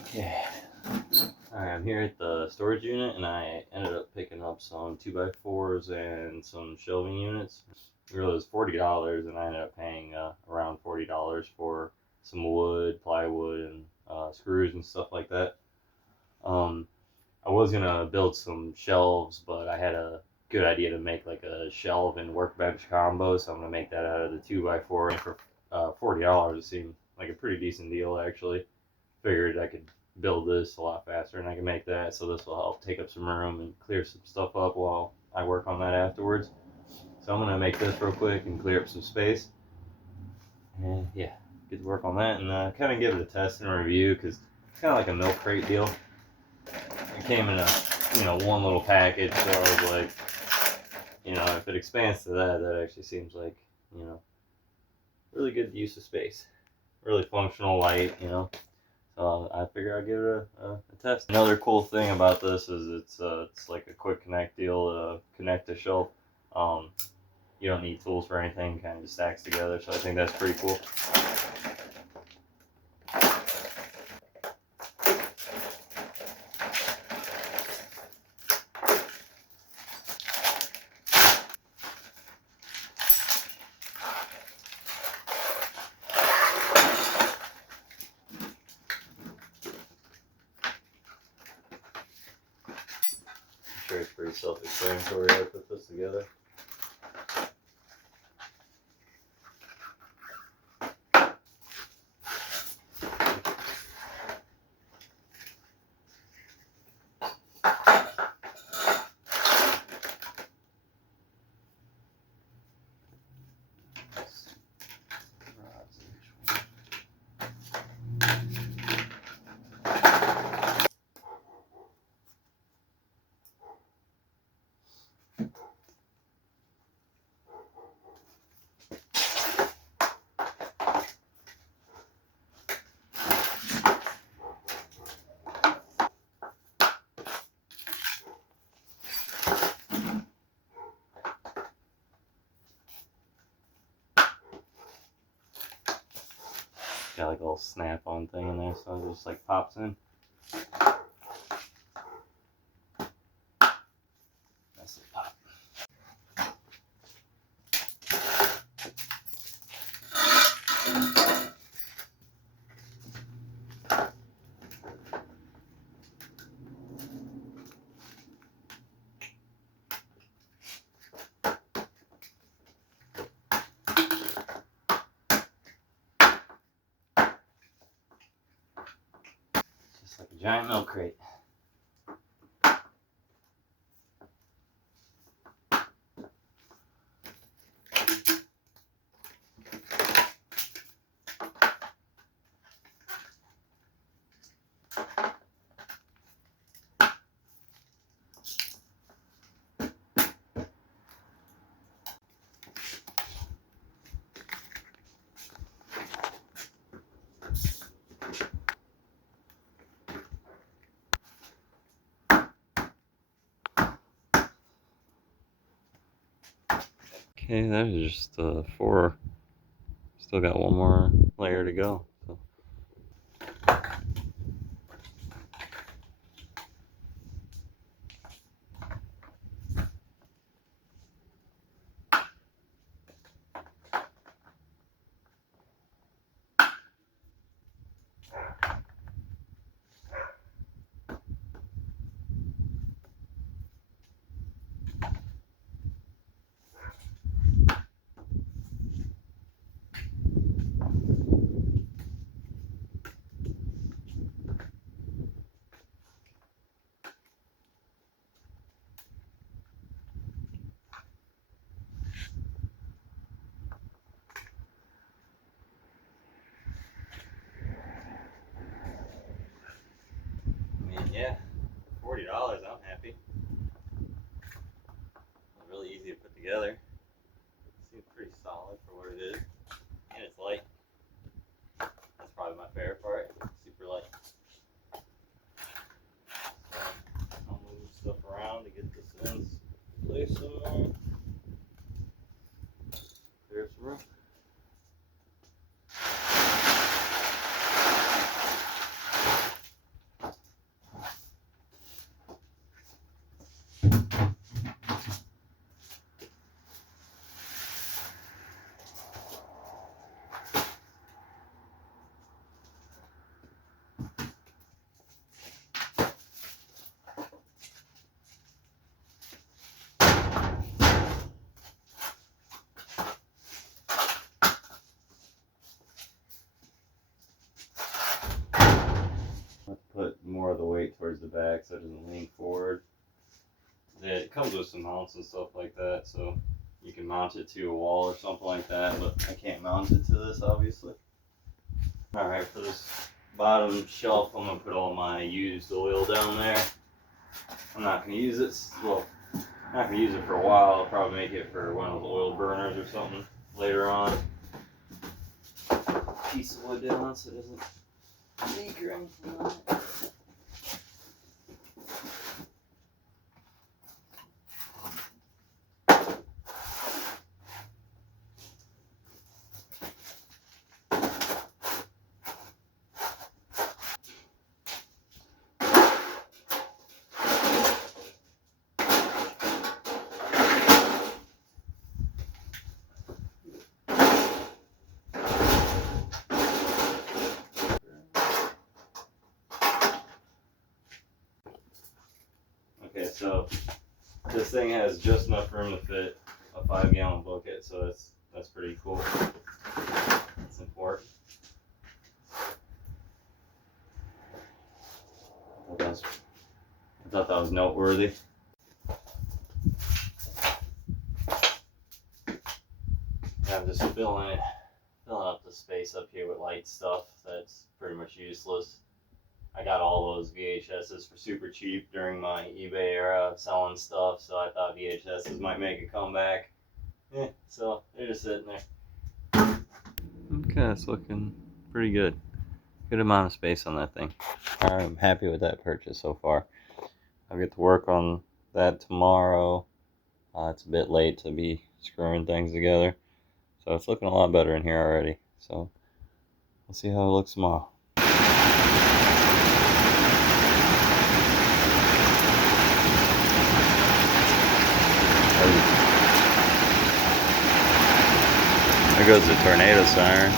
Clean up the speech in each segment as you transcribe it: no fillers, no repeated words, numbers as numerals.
Okay. Alright, I'm here at the storage unit and I ended up picking up some 2x4s and some shelving units. Really, it was $40 and I ended up paying around $40 for some wood, plywood, and screws and stuff like that. I was gonna build some shelves, but I had a good idea to make like a shelf and workbench combo, so I'm gonna make that out of the 2x4. And for $40, it seemed like a pretty decent deal actually. Figured I could build this a lot faster and I can make that, so this will help take up some room and clear some stuff up while I work on that afterwards. So I'm gonna make this real quick and clear up some space, and yeah, get to work on that and kind of give it a test and review because it's kind of like a milk crate deal. It came in a one little package, so I was like, if it expands to that, that actually seems like really good use of space, really functional, light. So I figure I'd give it a test. Another cool thing about this is it's like a quick connect deal to connect the shelf. You don't need tools for anything, kind of just stacks together. So I think that's pretty cool. I'm sure it's pretty self-explanatory how to put this together. Got like a little snap-on thing in there, so it just like pops in. That's the pop. Just like a giant milk crate. Okay, that is just 4. Still got one more layer to go. So. Yeah, $40, I'm happy. It's really easy to put together. Seems pretty solid for what it is, and it's light. That's probably my favorite part. Super light. So I'll move stuff around to get this in place some more. Clear some room. weight towards the back so it doesn't lean forward. It comes with some mounts and stuff like that, so you can mount it to a wall or something like that, but I can't mount it to this, obviously. Alright, for this bottom shelf, I'm going to put all my used oil down there. I'm not going to use it, well, I'm not going to use it for a while. I'll probably make it for one of those oil burners or something later on. Piece of wood down so it doesn't leak or anything on it. Okay, so this thing has just enough room to fit a 5-gallon bucket, so that's pretty cool. That's important. I thought that was noteworthy. I'm just filling up the space up here with light stuff that's pretty much useless. I got all those VHSs for super cheap during my eBay era of selling stuff, so I thought VHSs might make a comeback. So they're just sitting there. Okay, it's looking pretty good. Good amount of space on that thing. I'm happy with that purchase so far. I'll get to work on that tomorrow. It's a bit late to be screwing things together, so it's looking a lot better in here already. So we'll see how it looks tomorrow. There goes the tornado siren.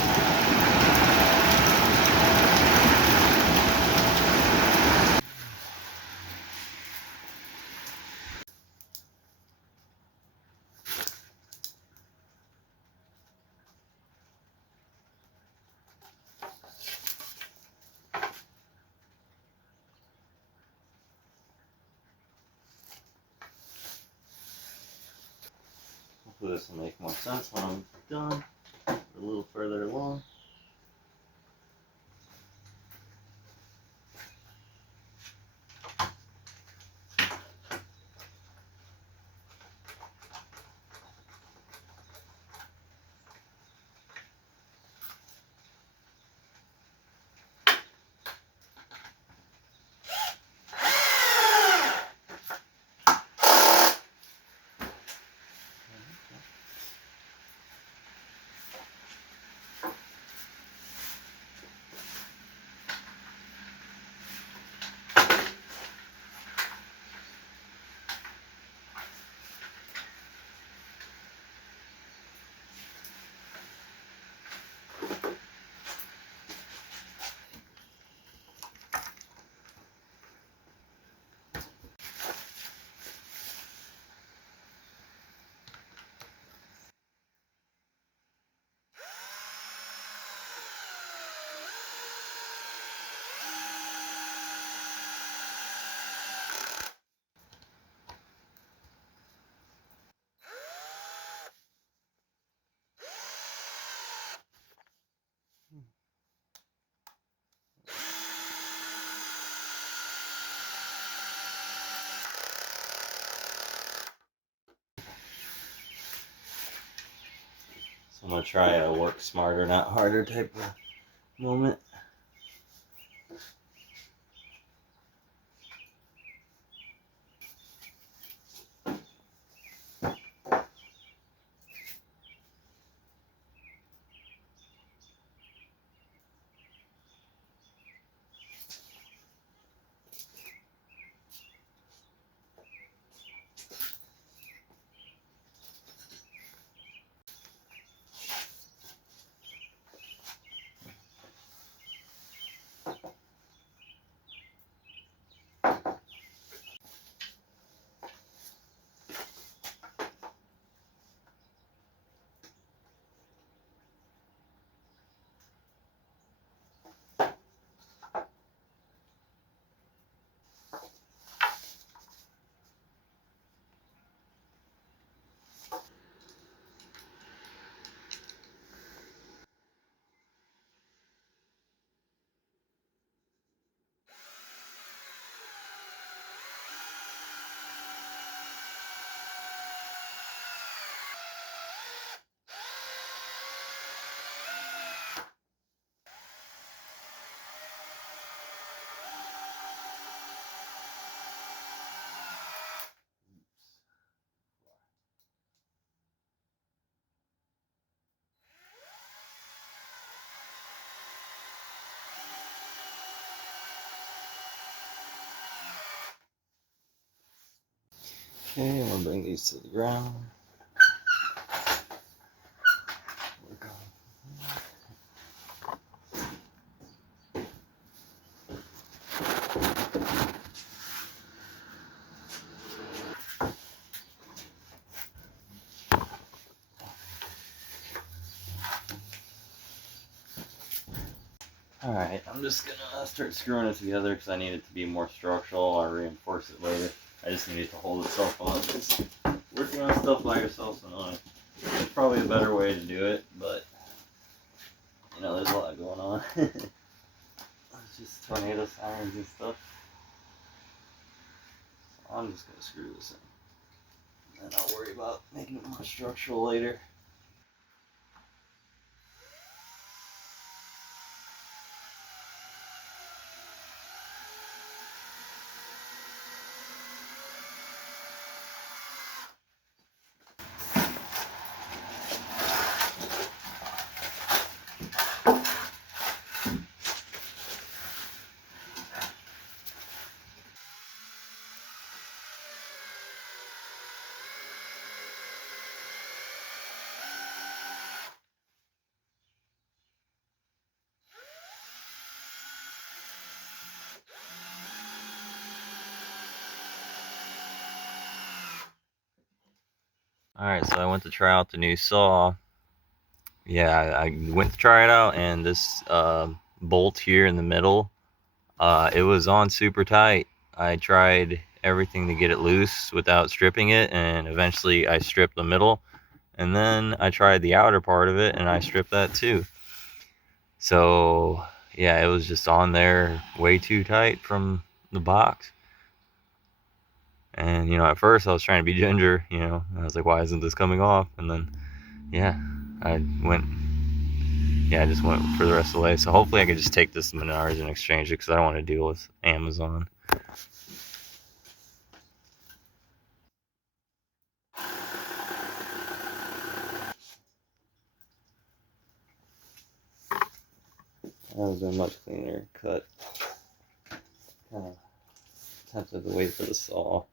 Hopefully this will make more sense when I'm done. A little further along. So I'm going to try a work smarter, not harder type of moment. Okay, I'm gonna bring these to the ground. Alright, I'm just gonna start screwing it together because I need it to be more structural. I'll reinforce it later. I just need it to hold itself up. It's, working on stuff by yourself is annoying. There's probably a better way to do it, but you know, there's a lot going on. It's just tornado sirens and stuff. So I'm just gonna screw this in. And I'll worry about making it more structural later. Alright, so I went to try out the new saw. Yeah, I went to try it out, and this bolt here in the middle, it was on super tight. I tried everything to get it loose without stripping it, and eventually I stripped the middle, and then I tried the outer part of it, and I stripped that too. So yeah, it was just on there way too tight from the box. And you know, at first I was trying to be ginger, you know, I was like, why isn't this coming off? And then yeah, I just went for the rest of the way. So hopefully I can just take this to Menards and exchange it, because I don't want to deal with Amazon. That was a much cleaner cut. Kind of tempted to wait for the saw.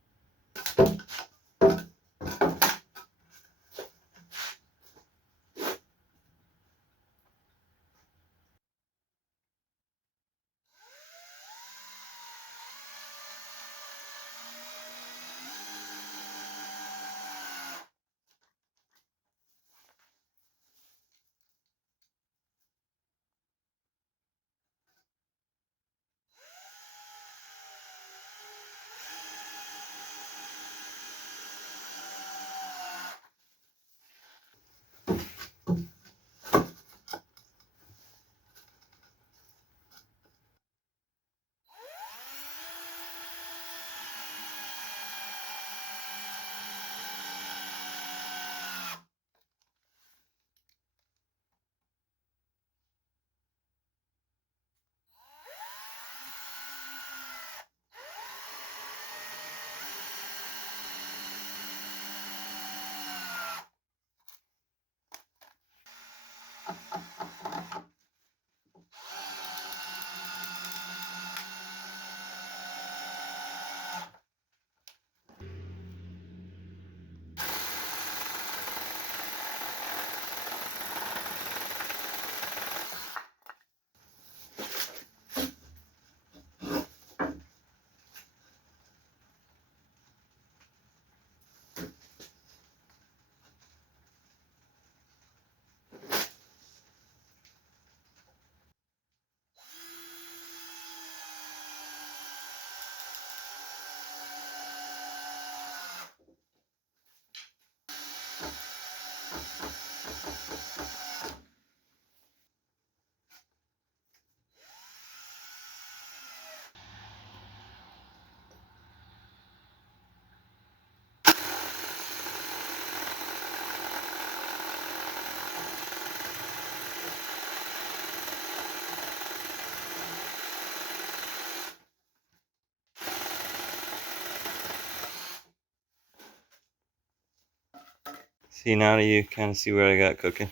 See, now do you kind of see what I got cooking?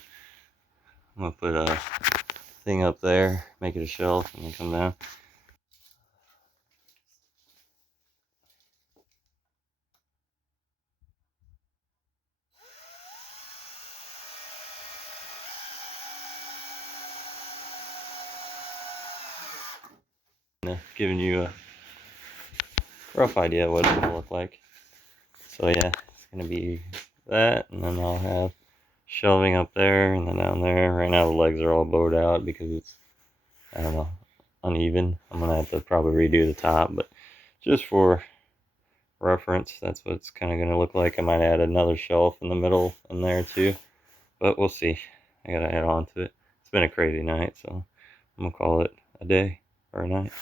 I'm gonna put a thing up there, make it a shelf, and then come down. giving you a rough idea of what it's gonna look like. So yeah, it's gonna be that, and then I'll have shelving up there and then down there. Right now the legs are all bowed out because it's, I don't know, uneven. I'm gonna have to probably redo the top, but just for reference, that's what it's kind of gonna look like. I might add another shelf in the middle in there too, but we'll see. I gotta add on to it. It's been a crazy night, so I'm gonna call it a day or a night.